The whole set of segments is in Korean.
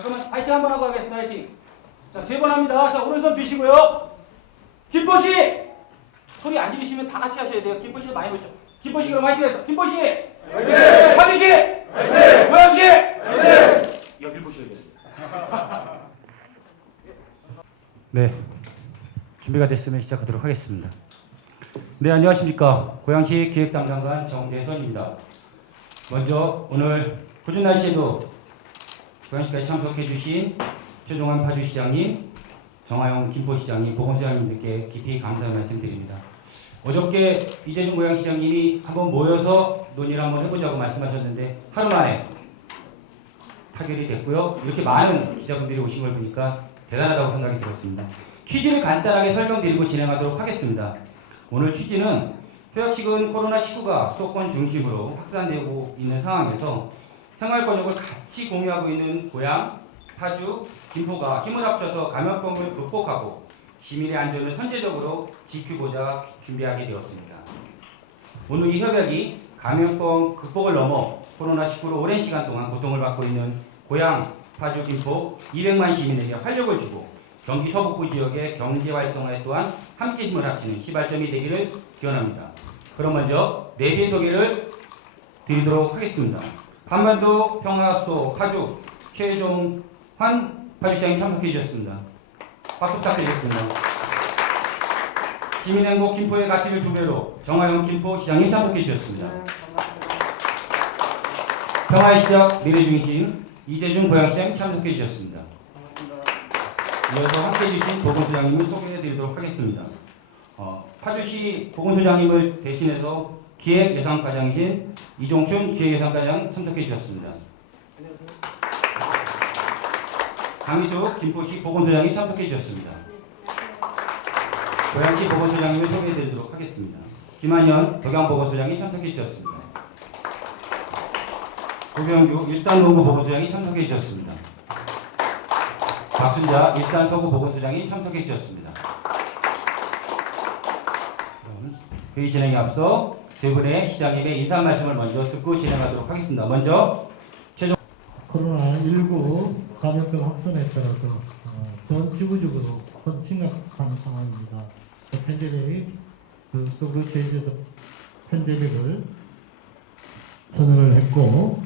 잠깐만 파이팅 한번 하고 가겠습니다. 파이팅. 자, 3번 합니다. 자, 오른손 드시고요. 김포시! 소리 안 지르시면 다 같이 하셔야 돼요. 김포시 많이 보죠. 김포시 그럼 화이팅 해서. 김포시! 화이팅! 파주시! 화이팅! 고양시! 화이팅! 여길 보셔야 돼요. 네. 준비가 됐으면 시작하도록 하겠습니다. 네, 안녕하십니까. 고양시 기획담당관 정대선입니다. 먼저 오늘 궂은 날씨에도 고양시까지 참석해 주신 최종환 파주시장님, 정하용 김포시장님, 보건소장님들께 깊이 감사의 말씀드립니다. 어저께 이재준 고양시장님이 한번 모여서 논의를 한번 해보자고 말씀하셨는데 하루 만에 타결이 됐고요. 이렇게 많은 기자분들이 오신 걸 보니까 대단하다고 생각이 들었습니다. 취지를 간단하게 설명드리고 진행하도록 하겠습니다. 오늘 취지는 효약식은 코로나19가 수도권 중심으로 확산되고 있는 상황에서 생활권역을 같이 공유하고 있는 고양, 파주, 김포가 힘을 합쳐서 감염병을 극복하고 시민의 안전을 선제적으로 지키고자 준비하게 되었습니다. 오늘 이 협약이 감염병 극복을 넘어 코로나19로 오랜 시간 동안 고통을 받고 있는 고양, 파주, 김포 200만 시민에게 활력을 주고 경기 서북부 지역의 경제 활성화에 또한 함께 힘을 합치는 시발점이 되기를 기원합니다. 그럼 먼저 내비의 소개를 드리도록 하겠습니다. 한반도 평화수도 파주 최종환 파주시장님 참석해 주셨습니다. 박수 부탁드리겠습니다. 시민행복 김포의 가치를 2배로 정하용 김포시장님 참석해 주셨습니다. 평화의 시작 미래중심 이재준 고양시장 참석해 주셨습니다. 이어서 함께해 주신 보건소장님을 소개해 드리도록 하겠습니다. 파주시 보건소장님을 대신해서 기획예산과장이신 이종춘 기획예산과장 참석해 주셨습니다. 강희수 김포시 보건소장님 참석해 주셨습니다. 고양시 보건소장님을 소개해 드리도록 하겠습니다. 김한현 덕양보건소장이 참석해 주셨습니다. 고병규 일산농구 보건소장이 참석해 주셨습니다. 박순자 일산서구 보건소장이 참석해 주셨습니다. 회의 진행에 앞서 세 분의 시장님의 인사 말씀을 먼저 듣고 진행하도록 하겠습니다. 먼저 최종 코로나19 감염병 확산에 따라서 전 지구적으로 큰 심각한 상황입니다. 팬데믹, 소그 스테이지에서 팬데믹을 선언을 했고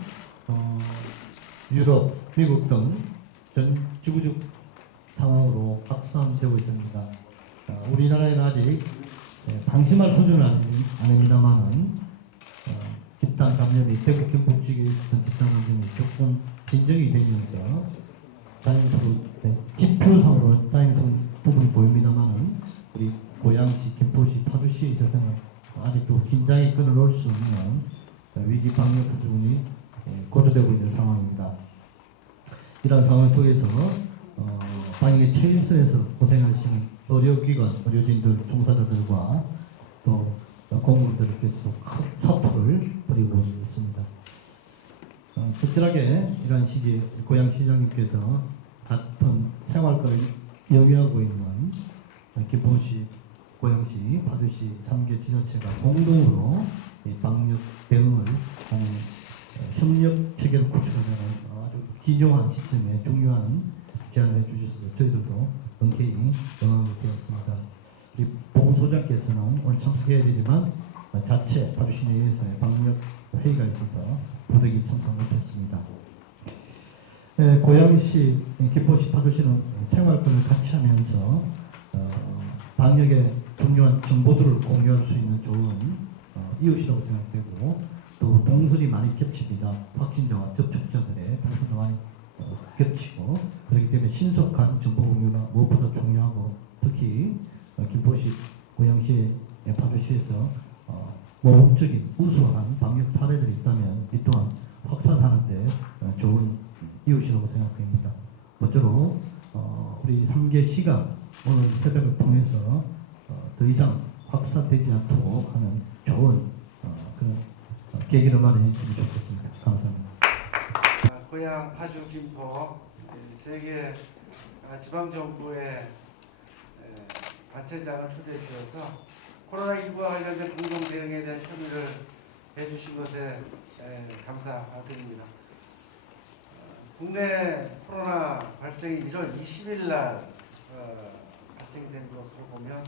유럽, 미국 등 전 지구적 상황으로 확산되고 있습니다. 우리나라에는 아직 방심할 수준은 아닙니다만은 집단 감염이 대구 경북 지역에 있었던 집단 감염이 조금 진정이 되면서 다행스러운 지표상으로 다행스러운 부분이 보입니다만은 우리 고양시, 김포시, 파주시에 있어서는 아직도 긴장의 끈을 놓을 수 없는 위기 방역 부분이 고조되고 있는 상황입니다. 이런 상황 속에서 방역의 최일선에서 고생하시는 의료기관, 의료진들, 종사자들과 또 공무원들께서 큰 사투를 벌이고 있습니다. 특별하게 이런 시기에 고양시장님께서 같은 생활권을 영위하고 있는 김포시, 고양시, 파주시 3개 지자체가 공동으로 방역 대응을 하는 협력 체계를 구축하는 아주 기묘한 시점에 중요한 제안을 해주셔서 저희들도 흔쾌히 영광을 드렸습니다. 우리 보건소장께서는 오늘 참석해야 되지만 자체 파주시 내에서의 방역 회의가 있어서 부득이 참석 못했습니다. 고양시, 김포시, 파주시는 생활권을 같이 하면서 방역의 중요한 정보들을 공유할 수 있는 좋은 이웃이라고 생각되고 또 동선이 많이 겹칩니다. 확진자와 접촉자들의 동선도 많이 겹치고 그렇기 때문에 신속한 정보 공유가 무엇보다 중요하고 특히 김포시, 고양시, 파주시에서 모범적인 우수한 방역 사례들이 있다면 이 또한 확산하는데 좋은 이웃이라고 생각됩니다. 모쪼록 우리 3개 시가 오늘 협약을 통해서 더 이상 확산되지 않도록 하는 좋은 그런 계기를 마련해 주시면 좋겠습니다. 감사합니다. 고양, 파주, 김포 세 개 지방정부의 단체장을 초대해 주셔서 코로나19와 관련된 공동 대응에 대한 협의를 해주신 것에 감사드립니다. 국내 코로나 발생이 1월 20일 날 발생이 된 것으로 보면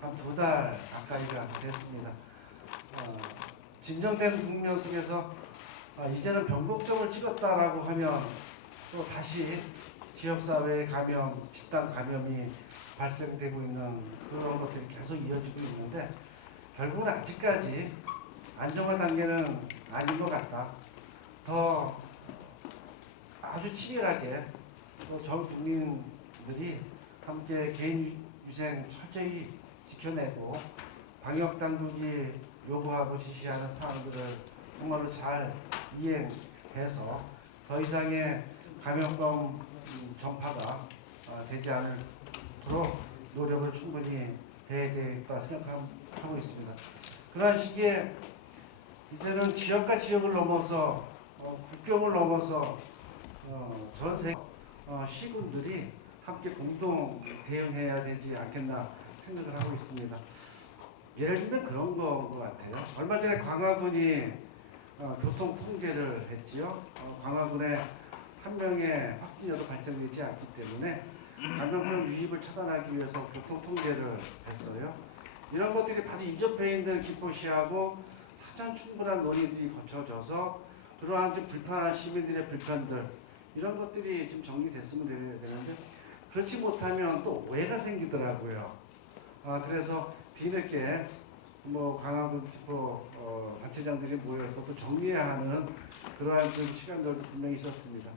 한 2달 가까이가 됐습니다. 진정된 국면 속에서 이제는 변곡점을 찍었다라고 하면 또 다시 지역사회의 감염, 집단 감염이 발생되고 있는 그런 것들이 계속 이어지고 있는데 결국은 아직까지 안정화 단계는 아닌 것 같다. 더 아주 치밀하게 전 국민들이 함께 개인 위생 철저히 지켜내고 방역 당국이 요구하고 지시하는 사항들을 정말로 잘 이행해서 더 이상의 감염병 전파가 되지 않도록 노력을 충분히 해야 되겠다 생각하고 있습니다. 그러한 시기에 이제는 지역과 지역을 넘어서 국경을 넘어서 전 세계 시군들이 함께 공동 대응해야 되지 않겠나 생각을 하고 있습니다. 예를 들면 그런 것 같아요. 얼마 전에 광화군이 교통 통제를 했지요. 광화군에 한 명의 확진자도 발생되지 않기 때문에 감염병 유입을 차단하기 위해서 교통 통제를 했어요. 이런 것들이 아주 인접해 있는 김포시하고 사전 충분한 논의들이 거쳐져서 그러한 좀 불편한 시민들의 불편들 이런 것들이 좀 정리됐으면 되는데 그렇지 못하면 또 오해가 생기더라고요. 그래서 뒤늦게 광화문 김포 단체장들이 모여서 또 정리해야 하는 그러한 좀 시간들도 분명히 있었습니다.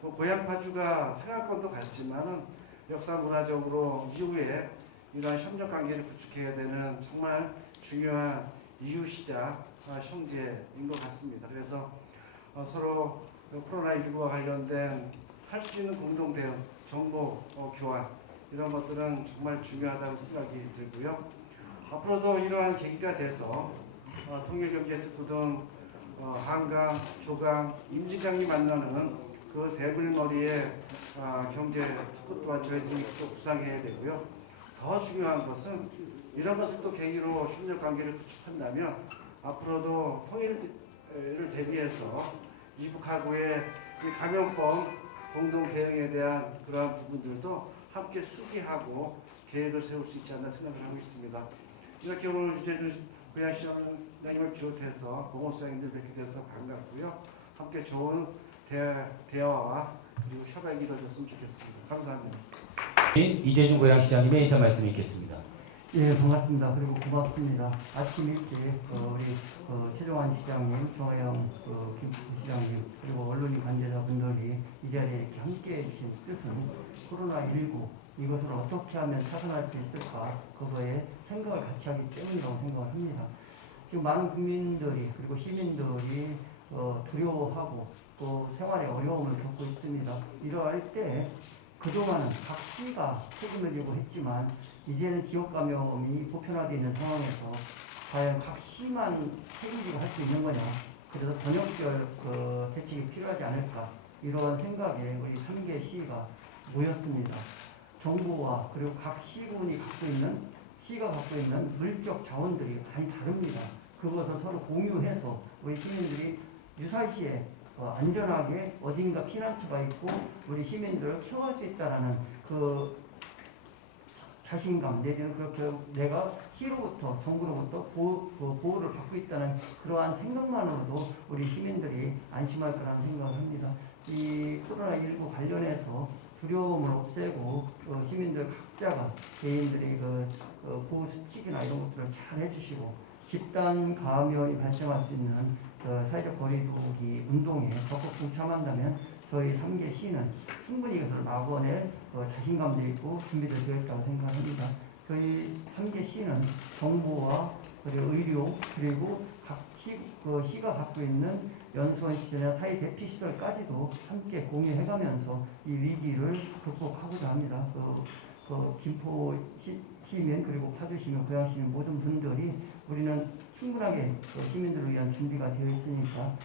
고향 파주가 생활권도 같지만은 역사 문화적으로 이후에 이러한 협력 관계를 구축해야 되는 정말 중요한 이웃이자 형제인 것 같습니다. 그래서 서로 코로나19와 관련된 할 수 있는 공동 대응, 정보 교환 이런 것들은 정말 중요하다고 생각이 들고요. 앞으로도 이러한 계기가 돼서 통일경제특구 등 한강, 조강, 임진강이 만나는 그 세 불머리의 경제특구 또한 저희들이 또 구상해야 되고요. 더 중요한 것은 이런 것을 또 계기로 협력 관계를 구축한다면 앞으로도 통일을 대비해서 이북하고의 감염병 공동 대응에 대한 그러한 부분들도 함께 수기하고 계획을 세울 수 있지 않나 생각을 하고 있습니다. 이렇게 오늘 유재준 고양시장님을 비롯해서 보건소장님들 뵙게 돼서 반갑고요. 함께 좋은 대화와 그리고 협약이 이루어졌으면 좋겠습니다. 감사합니다. 이재준 고양시장님의 인사 말씀 있겠습니다. 예, 반갑습니다. 그리고 고맙습니다. 아침 일찍 우리 최종환 시장님, 정호영 김 시장님, 그리고 언론인 관계자분들이 이 자리에 이렇게 함께해 주신 뜻은 코로나19 이것을 어떻게 하면 차단할 수 있을까 그거에 생각을 같이 하기 때문이라고 생각을 합니다. 지금 많은 국민들이 그리고 시민들이 두려워하고 또 생활에 어려움을 겪고 있습니다. 이러할 때 그동안은 각 시가 책임을 지고 했지만 이제는 지역 감염이 보편화되어 있는 상황에서 과연 각 시만 책임지고 할 수 있는 거냐. 그래서 전역별 대책이 필요하지 않을까. 이런 생각에 우리 3개 시가 모였습니다. 정부와 그리고 각 시군이 시가 갖고 있는 물적 자원들이 많이 다릅니다. 그것을 서로 공유해서 우리 시민들이 유사시에 안전하게 어딘가 피난처가 있고 우리 시민들을 케어할 수 있다라는 그 자신감 내지는 그렇게 내가 시로부터 정부로부터 보호를 받고 있다는 그러한 생각만으로도 우리 시민들이 안심할 거라는 생각을 합니다. 이 코로나19 관련해서 두려움을 없애고 시민들 각자가 개인들이 보호 수칙이나 이런 것들을 잘 해주시고 집단 감염이 발생할 수 있는 사회적 거리두기 운동에 적극 동참한다면 저희 3개 시는 충분히 이것을 막아낼 자신감도 있고 준비도 되어 있다고 생각합니다. 저희 3개 시는 정부와 그리고 의료 그리고 각 시가 갖고 있는 연수원 시설이나 사회 대피 시설까지도 함께 공유해가면서 이 위기를 극복하고자 합니다. 김포 시민 그리고 파주 시민, 고양 시민 모든 분들이 우리는 충분하게 시민들을 위한 준비가 되어 있으니까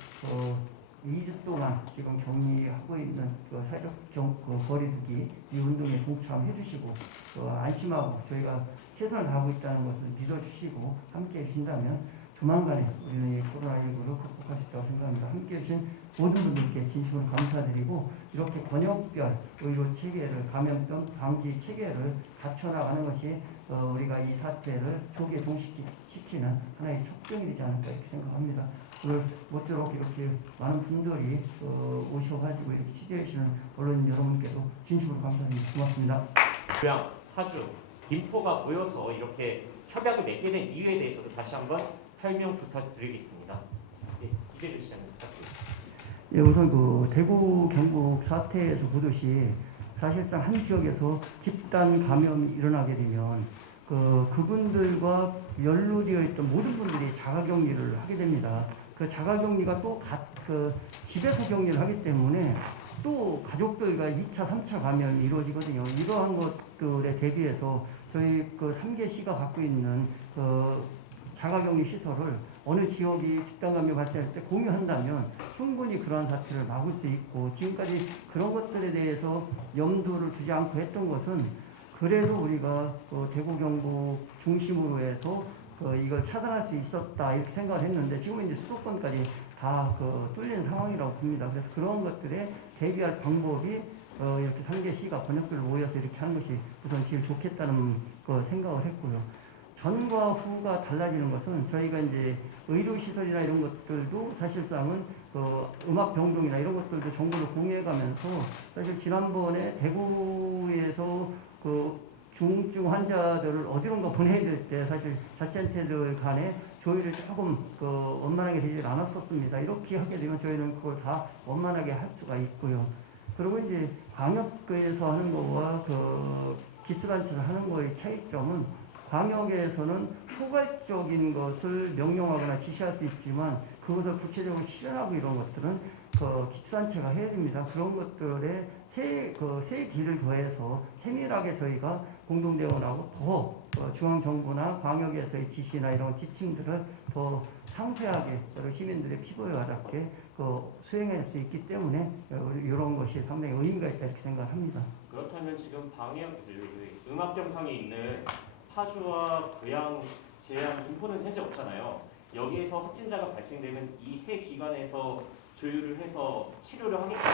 2주 동안 지금 격리하고 있는 사회적 거리두기 이 운동에 동참해 주시고 안심하고 저희가 최선을 다하고 있다는 것을 믿어주시고 함께 해주신다면 조만간에 우리는 이 코로나19를 극복할 수 있다고 생각합니다. 함께해 주신 모든 분들께 진심으로 감사드리고 이렇게 권역별 의료 체계를 감염병 방지 체계를 갖춰나가는 것이 우리가 이 사태를 초기에 종식시키는 하나의 척정이 되지 않을까 이렇게 생각합니다. 오늘 모쪼록 이렇게 많은 분들이 오셔가지고 이렇게 취재해 주시는 언론 여러분께도 진심으로 감사드립니다. 고맙습니다. 고양, 파주, 김포가 모여서 이렇게 협약을 맺게 된 이유에 대해서도 다시 한번 설명 부탁드리겠습니다. 네, 이재준 시장님 부탁드립니다. 예, 우선 그 대구 경북 사태에서 보듯이 사실상 한 지역에서 집단 감염이 일어나게 되면 그분들과 연루되어 있던 모든 분들이 자가격리를 하게 됩니다. 그 자가격리가 또 집에서 격리를 하기 때문에 또 가족들과 2차, 3차 감염이 이루어지거든요. 이러한 것들에 대비해서 저희 그 3개시가 갖고 있는 자가격리 시설을 어느 지역이 집단 감염 발생할 때 공유한다면 충분히 그러한 사태를 막을 수 있고, 지금까지 그런 것들에 대해서 염두를 두지 않고 했던 것은 그래도 우리가 대구 경북 중심으로 해서 이걸 차단할 수 있었다 이렇게 생각을 했는데, 지금은 이제 수도권까지 다 뚫리는 상황이라고 봅니다. 그래서 그런 것들에 대비할 방법이 이렇게 3개시가 번역별로 모여서 이렇게 하는 것이 우선 제일 좋겠다는 생각을 했고요. 전과 후가 달라지는 것은 저희가 이제 의료시설이나 이런 것들도 사실상은 음압병동이나 이런 것들도 정보를 공유해가면서, 사실 지난번에 대구에서 중증 환자들을 어디론가 보내야 될 때 사실 자치단체들 간에 조율을 조금 원만하게 되지 않았었습니다. 이렇게 하게 되면 저희는 그걸 다 원만하게 할 수가 있고요. 그리고 이제 광역에서 하는 거와 기초단체에서 하는 거의 차이점은, 광역에서는 포괄적인 것을 명령하거나 지시할 수 있지만 그것을 구체적으로 실현하고 이런 것들은 기초단체가 해야 됩니다. 그런 것들에 세 길을 더해서 세밀하게 저희가 공동대원하고 더 중앙정부나 광역에서의 지시나 이런 지침들을 더 상세하게 여러 시민들의 피부에 와닿게 수행할 수 있기 때문에 이런 것이 상당히 의미가 있다 이렇게 생각합니다. 그렇다면 지금 음압병상에 있는 파주와 고양, 제양, 김포는 현재 없잖아요. 여기에서 확진자가 발생되면 이 세 기관에서 조율을 해서 치료를 하겠습니다.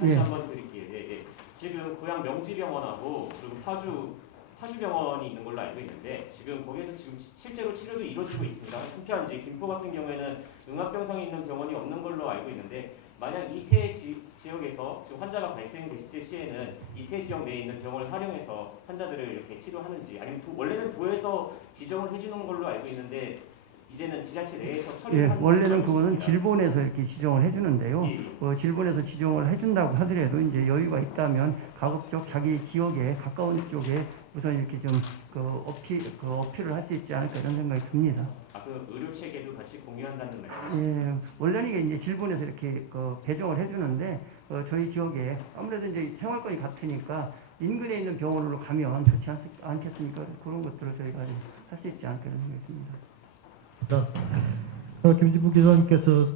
다시 한번 드릴게요. 예. 지금 고양 명지병원하고 그리고 파주병원이 있는 걸로 알고 있는데, 지금 거기에서 지금 실제로 치료도 이루어지고 있습니다. 한편 김포 같은 경우에는 음압병상에 있는 병원이 없는 걸로 알고 있는데, 만약 이 세 지역에서 지금 환자가 발생됐을 시에는 이 세 지역 내에 있는 병원을 활용해서 환자들을 이렇게 치료하는지, 아니면 원래는 도에서 지정을 해주는 걸로 알고 있는데 이제는 지자체 내에서 처리를 하는 원래는 그거는 질본에서 이렇게 지정을 해주는데요. 예. 질본에서 지정을 해준다고 하더라도 이제 여유가 있다면 가급적 자기 지역에 가까운 쪽에 우선 이렇게 좀 어필을 할 수 있지 않을까 이런 생각이 듭니다. 의료 체계도 같이 공유한다는 말씀이시죠? 예, 원래는 이제 질본에서 이렇게 배정을 해주는데 저희 지역에 아무래도 이제 생활권이 같으니까 인근에 있는 병원으로 가면 좋지 않겠습니까? 그런 것들을 저희가 할 수 있지 않을까 이런 생각이 듭니다. 김진부 기자님께서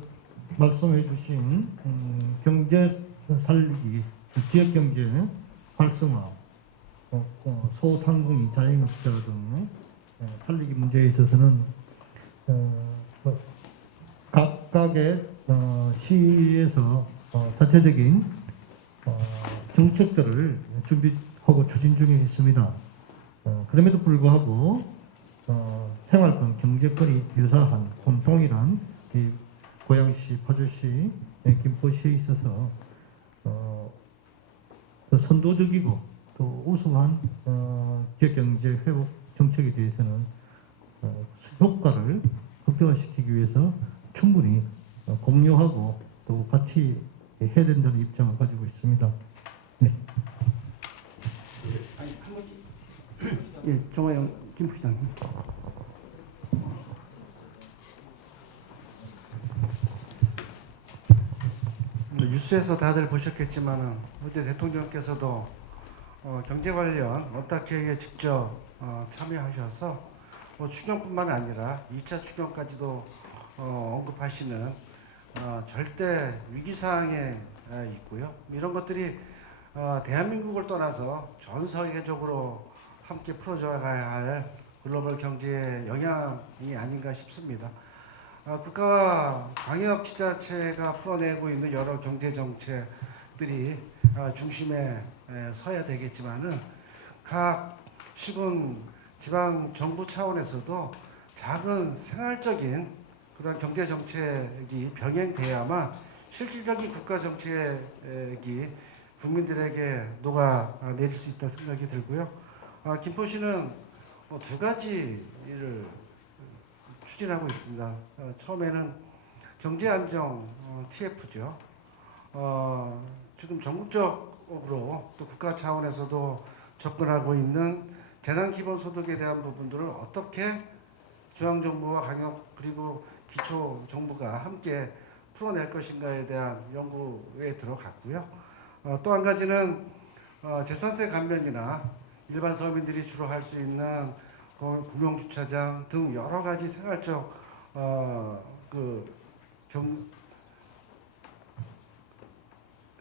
말씀해 주신 경제 살리기, 지역 경제 활성화, 소상공인, 자영업자 등 살리기 문제에 있어서는 각각의 시에서 자체적인 정책들을 준비하고 추진 중에 있습니다. 그럼에도 불구하고 생활권, 경제권이 유사한 동일한 고양시, 파주시, 김포시에 있어서 선도적이고 또 우수한 지역경제 회복 정책에 대해서는 효과를 극대화시키기 위해서 충분히 공유하고 또 같이 해야 된다는 입장을 가지고 있습니다. 네. 아니 한 번씩. 예, 정화영 김부시장님. 뉴스에서 다들 보셨겠지만은 어제 대통령께서도 경제 관련 원탁회의에 직접 참여하셔서 추경뿐만 아니라 2차 추경까지도 언급하시는 절대 위기 상황에 있고요. 이런 것들이 대한민국을 떠나서 전 세계적으로 함께 풀어줘야 할 글로벌 경제의 영향이 아닌가 싶습니다. 국가와 광역 지자체가 풀어내고 있는 여러 경제 정책들이 중심에 서야 되겠지만은 각 시군 지방 정부 차원에서도 작은 생활적인 그런 경제 정책이 병행돼야만 실질적인 국가 정책이 국민들에게 녹아내릴 수 있다 생각이 들고요. 김포시는 두 가지를 추진하고 있습니다. 처음에는 경제안정 TF죠. 지금 전국적으로 또 국가 차원에서도 접근하고 있는 재난기본소득에 대한 부분들을 어떻게 중앙정부와 광역 그리고 기초정부가 함께 풀어낼 것인가에 대한 연구에 들어갔고요. 또 한 가지는 재산세 감면이나 일반 서민들이 주로 할 수 있는 구명주차장 등 여러 가지 생활적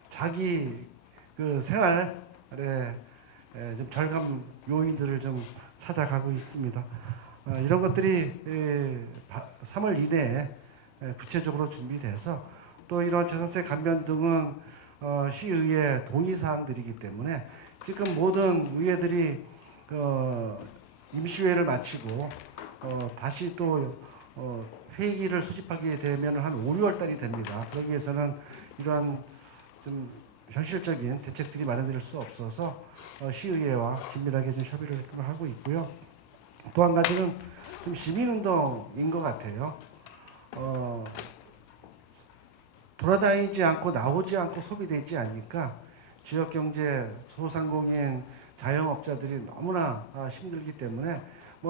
자기 생활에 좀 절감 요인들을 좀 찾아가고 있습니다. 이런 것들이 3월 이내에 구체적으로 준비돼서 또 이런 재산세 감면 등은 시의회 동의 사항들이기 때문에 지금 모든 의회들이 임시회를 마치고 다시 또 회의를 소집하게 되면 한 5, 6월 달이 됩니다. 그러기 위해서는 이러한 좀 현실적인 대책들이 마련될 수 없어서 시의회와 긴밀하게 좀 협의를 하고 있고요. 또 한 가지는 좀 시민운동인 것 같아요. 돌아다니지 않고 나오지 않고 소비되지 않으니까 지역경제, 소상공인, 자영업자들이 너무나 힘들기 때문에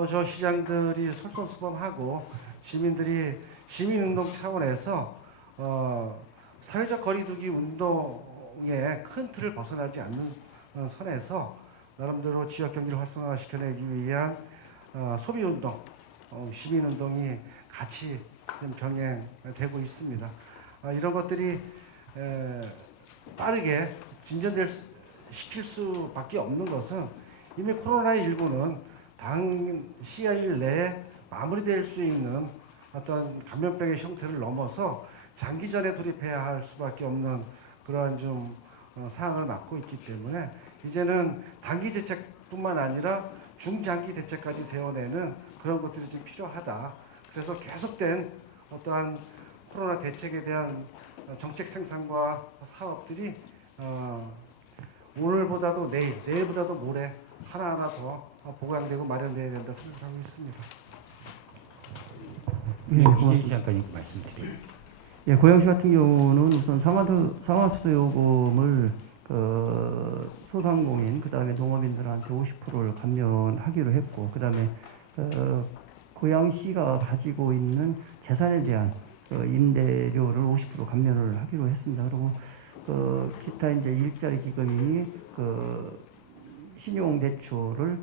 저 시장들이 솔선수범하고 시민들이 시민운동 차원에서 사회적 거리두기 운동의 큰 틀을 벗어나지 않는 선에서 나름대로 지역경제를 활성화시켜내기 위한 소비운동, 시민운동이 같이 지금 병행되고 있습니다. 이런 것들이 빠르게 시킬 수밖에 없는 것은 이미 코로나19는 당 시일 내에 마무리될 수 있는 어떤 감염병의 형태를 넘어서 장기전에 돌입해야 할 수밖에 없는 그러한 좀 상황을 맞고 있기 때문에 이제는 단기 대책뿐만 아니라 중장기 대책까지 세워내는 그런 것들이 좀 필요하다. 그래서 계속된 어떠한 코로나 대책에 대한 정책 생산과 사업들이 오늘보다도 내일보다도 모레 하나하나 더 보강되고 마련되어야 된다 생각하고 있습니다. 이재희 장관님 말씀드립니다. 예, 고양시 같은 경우는 우선 상하수도 요금을 소상공인 그다음에 농업인들한테 50%를 감면하기로 했고 그다음에 고양시가 가지고 있는 재산에 대한 임대료를 50% 감면을 하기로 했습니다. 그리고 기타 이제 일자리 기금이 신용 대출을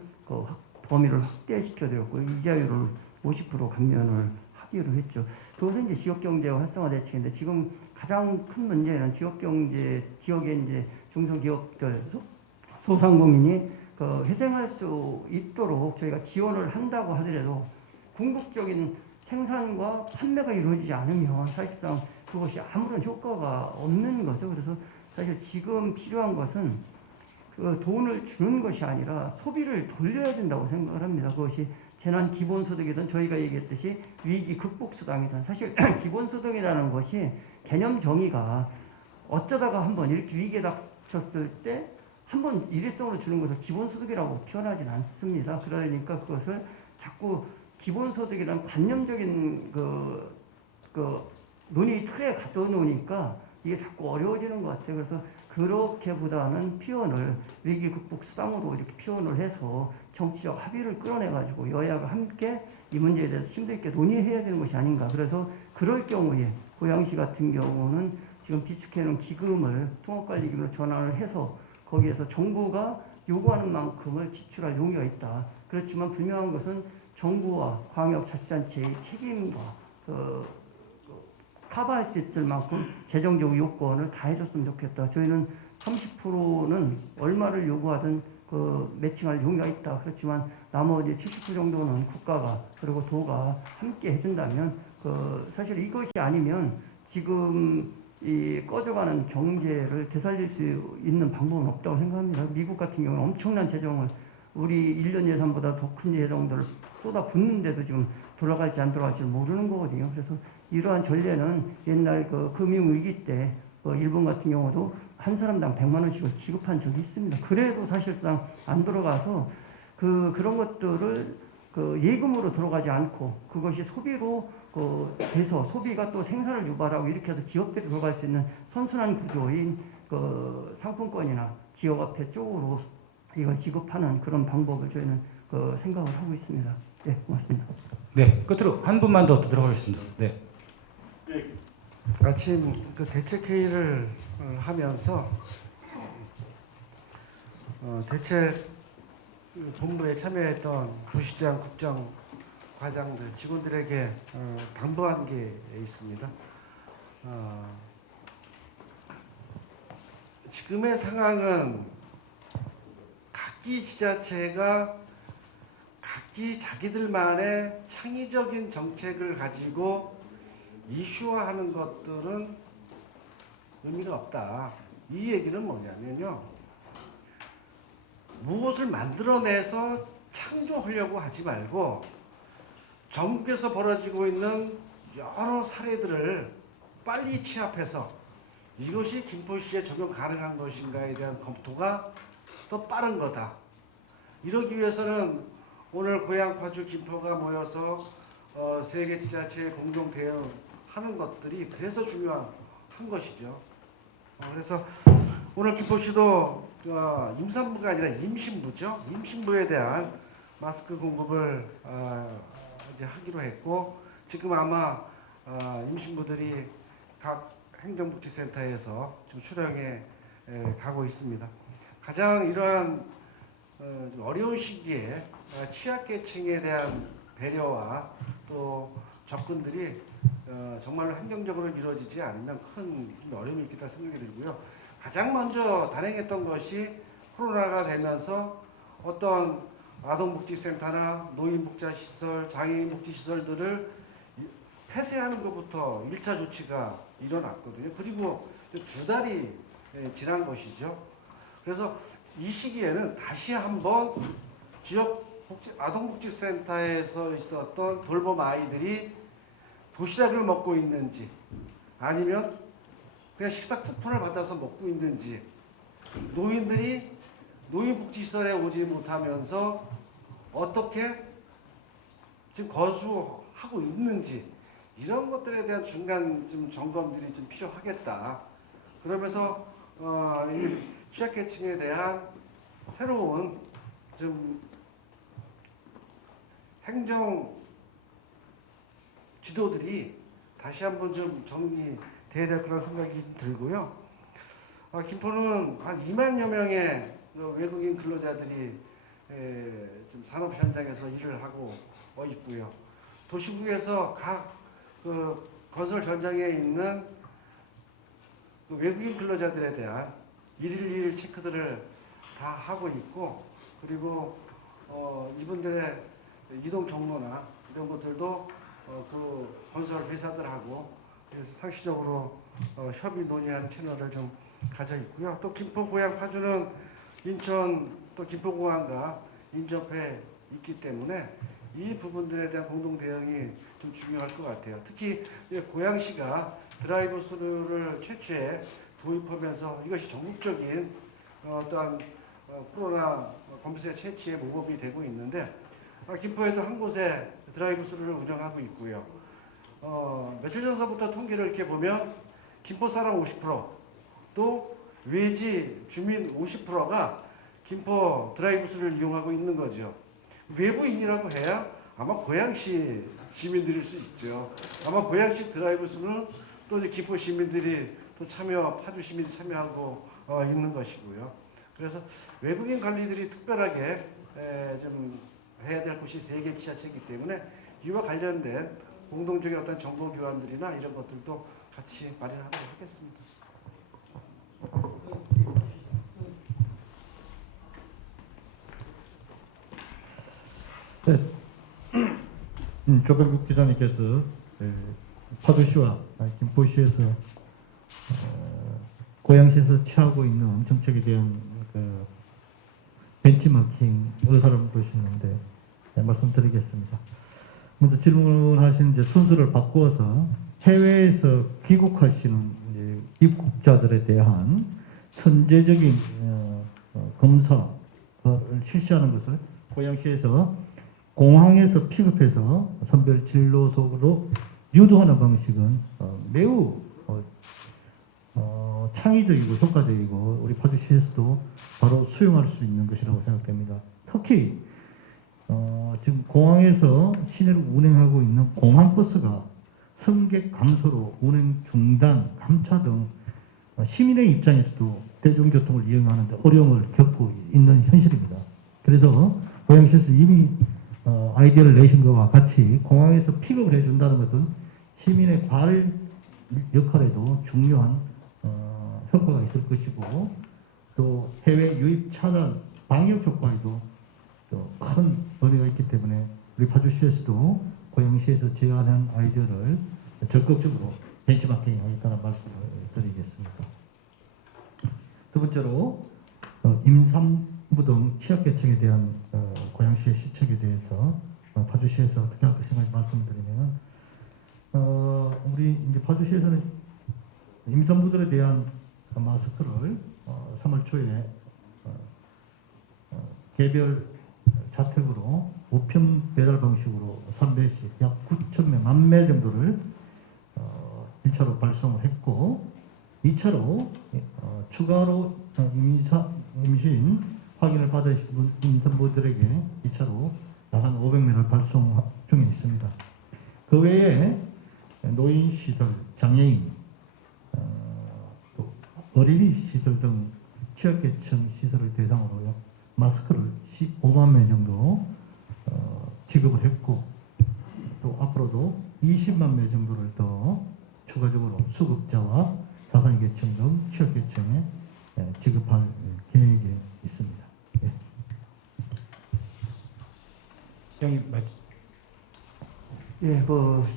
범위를 확대시켜드렸고 이자율을 50% 감면을 하기로 했죠. 그것은 이제 지역경제 활성화 대책인데 지금 가장 큰 문제는 지역에 이제 중소기업들 소상공인이 회생할 수 있도록 저희가 지원을 한다고 하더라도 궁극적인 생산과 판매가 이루어지지 않으면 사실상 그것이 아무런 효과가 없는 거죠. 그래서 사실 지금 필요한 것은 돈을 주는 것이 아니라 소비를 돌려야 된다고 생각을 합니다. 그것이 재난 기본소득이든 저희가 얘기했듯이 위기 극복 수당이든 사실 기본소득이라는 것이 개념 정의가 어쩌다가 한번 이렇게 위기에 닥쳤을 때 한번 일회성으로 주는 것을 기본소득이라고 표현하진 않습니다. 그러니까 그것을 자꾸 기본소득이라는 관념적인 논의 틀에 갖다 놓으니까 이게 자꾸 어려워지는 것 같아요. 그래서 그렇게보다는 표현을 위기 극복 수당으로 이렇게 표현을 해서 정치적 합의를 끌어내가지고 여야가 함께 이 문제에 대해서 심도 있게 논의해야 되는 것이 아닌가. 그래서 그럴 경우에 고양시 같은 경우는 지금 비축해놓은 기금을 통합관리기금으로 전환을 해서 거기에서 정부가 요구하는 만큼을 지출할 용의가 있다. 그렇지만 분명한 것은 정부와 광역자치단체의 책임과 커버할 수 있을 만큼 재정적 요건을 다 해줬으면 좋겠다. 저희는 30%는 얼마를 요구하든 매칭할 용의가 있다. 그렇지만 나머지 79 정도는 국가가 그리고 도가 함께 해준다면 사실 이것이 아니면 지금 이 꺼져가는 경제를 되살릴 수 있는 방법은 없다고 생각합니다. 미국 같은 경우는 엄청난 재정을 우리 1년 예산보다 더 큰 재정들을 쏟아붓는데도 지금 돌아갈지 안 돌아갈지 모르는 거거든요. 그래서 이러한 전례는 옛날 금융위기 때 일본 같은 경우도 한 사람당 100만 원씩을 지급한 적이 있습니다. 그래도 사실상 안 돌아가서 그런 것들을 예금으로 들어가지 않고 그것이 소비로 돼서 소비가 또 생산을 유발하고 이렇게 해서 기업들이 들어갈 수 있는 선순환 구조인 상품권이나 지역화폐 쪽으로 이걸 지급하는 그런 방법을 저희는 생각을 하고 있습니다. 네, 고맙습니다. 네, 끝으로 한 분만 더 듣도록 하겠습니다. 네. 아침 대책회의를 하면서 대책 본부에 참여했던 부시장, 국장, 과장들, 직원들에게 당부한 게 있습니다. 지금의 상황은 각기 지자체가 각기 자기들만의 창의적인 정책을 가지고 이슈화하는 것들은 의미가 없다. 이 얘기는 뭐냐면요. 무엇을 만들어내서 창조하려고 하지 말고 전국에서 벌어지고 있는 여러 사례들을 빨리 취합해서 이것이 김포시에 적용 가능한 것인가에 대한 검토가 더 빠른 거다. 이러기 위해서는 오늘 고양, 파주, 김포가 모여서 세 개 지자체의 공동 대응하는 것들이 그래서 중요한 것이죠. 그래서 오늘 김포시도 임산부가 아니라 임신부죠. 임신부에 대한 마스크 공급을 이제 하기로 했고 지금 아마 임신부들이 각 행정복지센터에서 지금 수령에 가고 있습니다. 가장 이러한 어려운 시기에 취약계층에 대한 배려와 또 접근들이 정말로 행정적으로 이루어지지 않으면 큰 어려움이 있겠다 생각이 들고요. 가장 먼저 단행했던 것이 코로나가 되면서 어떤 아동복지센터나 노인복지시설, 장애인복지시설들을 폐쇄하는 것부터 1차 조치가 일어났거든요. 그리고 2달이 지난 것이죠. 그래서 이 시기에는 다시 한번 지역 아동복지센터에서 있었던 돌봄 아이들이 도시락을 먹고 있는지 아니면 그냥 식사 쿠폰을 받아서 먹고 있는지 노인들이 노인복지시설에 오지 못하면서 어떻게 지금 거주하고 있는지 이런 것들에 대한 중간 좀 점검들이 좀 필요하겠다. 그러면서 이 취약계층에 대한 새로운 좀 행정 지도들이 다시 한번 좀 정리돼야 될 거라는 생각이 들고요. 김포는 한 2만여 명의 외국인 근로자들이 좀 산업 현장에서 일을 하고 있고요. 도시국에서 각 건설 현장에 있는 외국인 근로자들에 대한 일일 체크들을 다 하고 있고 그리고 이분들의 이동 경로나 이런 것들도 그 건설 회사들하고 그래서 상시적으로 협의 논의하는 채널을 좀 가져 있고요. 또 김포, 고양, 파주는 인천 또 김포공항과 인접해 있기 때문에 이 부분들에 대한 공동 대응이 좀 중요할 것 같아요. 특히 고양시가 드라이브 스루를 최초에 도입하면서 이것이 전국적인 어떠한 코로나 검사 채취의 모범이 되고 있는데 김포에도 한 곳에 드라이브 스루를 운영하고 있고요. 며칠 전서부터 통계를 이렇게 보면 김포 사람 50% 또 외지 주민 50%가 김포 드라이브 스루를 이용하고 있는 거죠. 외부인이라고 해야 아마 고양시 시민들일 수 있죠. 아마 고양시 드라이브 스루는 또 이제 김포 시민들이 또 파주 시민이 참여하고 있는 것이고요. 그래서 외국인 관리들이 특별하게 좀 해야 될 곳이 3개 지자체이기 때문에 이와 관련된 공동적인 어떤 정보 교환들이나 이런 것들도 같이 마련하도록 하겠습니다. 조병국 기자님께서 파주시와 김포시에서 고양시에서 취하고 있는 정책에 대한 그 벤치마킹 의사를 보시는데 말씀드리겠습니다. 먼저 질문하신 이제 순서를 바꾸어서 해외에서 귀국하시는 이제 입국자들에 대한 선제적인 검사를 실시하는 것을 고양시에서 공항에서 픽업해서 선별 진료소로 유도하는 방식은 매우 창의적이고 효과적이고 우리 파주시에서도 바로 수용할 수 있는 것이라고 생각됩니다. 특히 지금 공항에서 시내를 운행하고 있는 공항버스가 승객 감소로 운행 중단, 감차 등 시민의 입장에서도 대중교통을 이용하는 데 어려움을 겪고 있는 현실입니다. 그래서 고양시에서 이미 아이디어를 내신 것과 같이 공항에서 픽업을 해준다는 것은 시민의 발 역할에도 중요한 효과가 있을 것이고 또 해외 유입 차단 방역 효과에도 또 큰 의미가 있기 때문에 우리 파주시에서도 고양시에서 제안한 아이디어를 적극적으로 벤치마킹 하겠다는 말씀을 드리겠습니다. 두 번째로 임산부 등 취약계층에 대한 고양시의 시책에 대해서 파주시에서 어떻게 할 것인가 말씀드리면 우리 이제 파주시에서는 임산부들에 대한 마스크를 3월 초에 개별 자택으로 우편 배달 방식으로 3배씩 약 9,000명, 10,000매 정도를 1차로 발송을 했고 2차로 추가로 임신 확인을 받으신 임산부들에게 2차로 약 한 500명을 발송 중에 있습니다. 그 외에 노인시설, 장애인, 또 어린이 시설 등 취약계층 시설을 대상으로 약 마스크를 15만 매 정도 지급을 했고 또 앞으로도 20만 매 정도를 더 추가적으로 수급자와 자산계층 등 취약계층에 지급할 계획이 있습니다. 예. 시장님 예,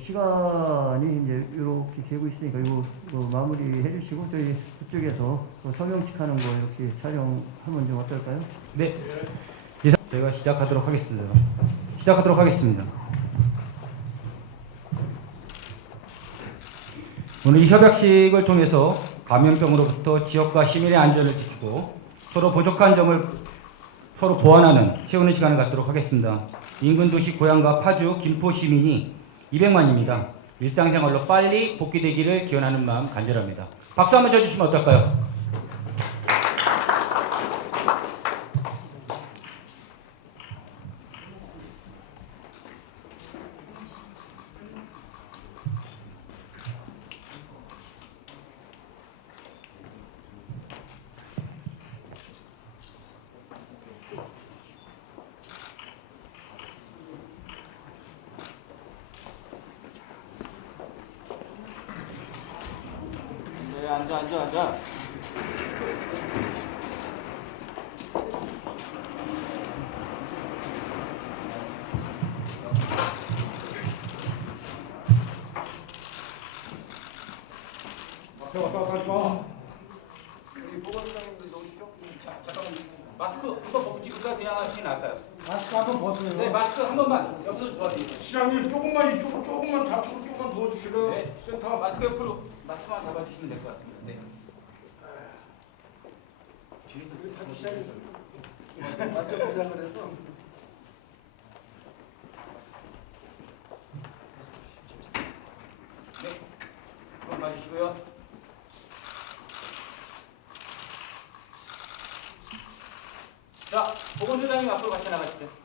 시간이 이제 이렇게 되고 있으니까 이거 마무리 해주시고 저희 그쪽에서 서명식하는 거 이렇게 촬영하면 좀 어떨까요? 네. 이상 저희가 시작하도록 하겠습니다. 오늘 이 협약식을 통해서 감염병으로부터 지역과 시민의 안전을 지키고 서로 부족한 점을 서로 보완하는 채우는 시간을 갖도록 하겠습니다. 인근 도시 고양과 파주, 김포 시민이 200만입니다. 일상생활로 빨리 복귀되기를 기원하는 마음 간절합니다. 박수 한번 쳐주시면 어떨까요? 네, 앉아. 마스크 그거 벗기고 그냥 하시진 않을까요? 마스크 한번 벗어요. 네, 마스크 한 번만 옆으로 도와드리세요. 시장님 조금만 이쪽으로 조금만 좌측으로 조금만 도와주시고요. 네. 센터. 마스크 옆으로 마스크만 잡아주시면 될 것 같습니다. 네. 다시 시작해서 완전 부장을 해서 네. 손 봐주시고요. 자, 보건소장님 앞으로 같이 나가시죠.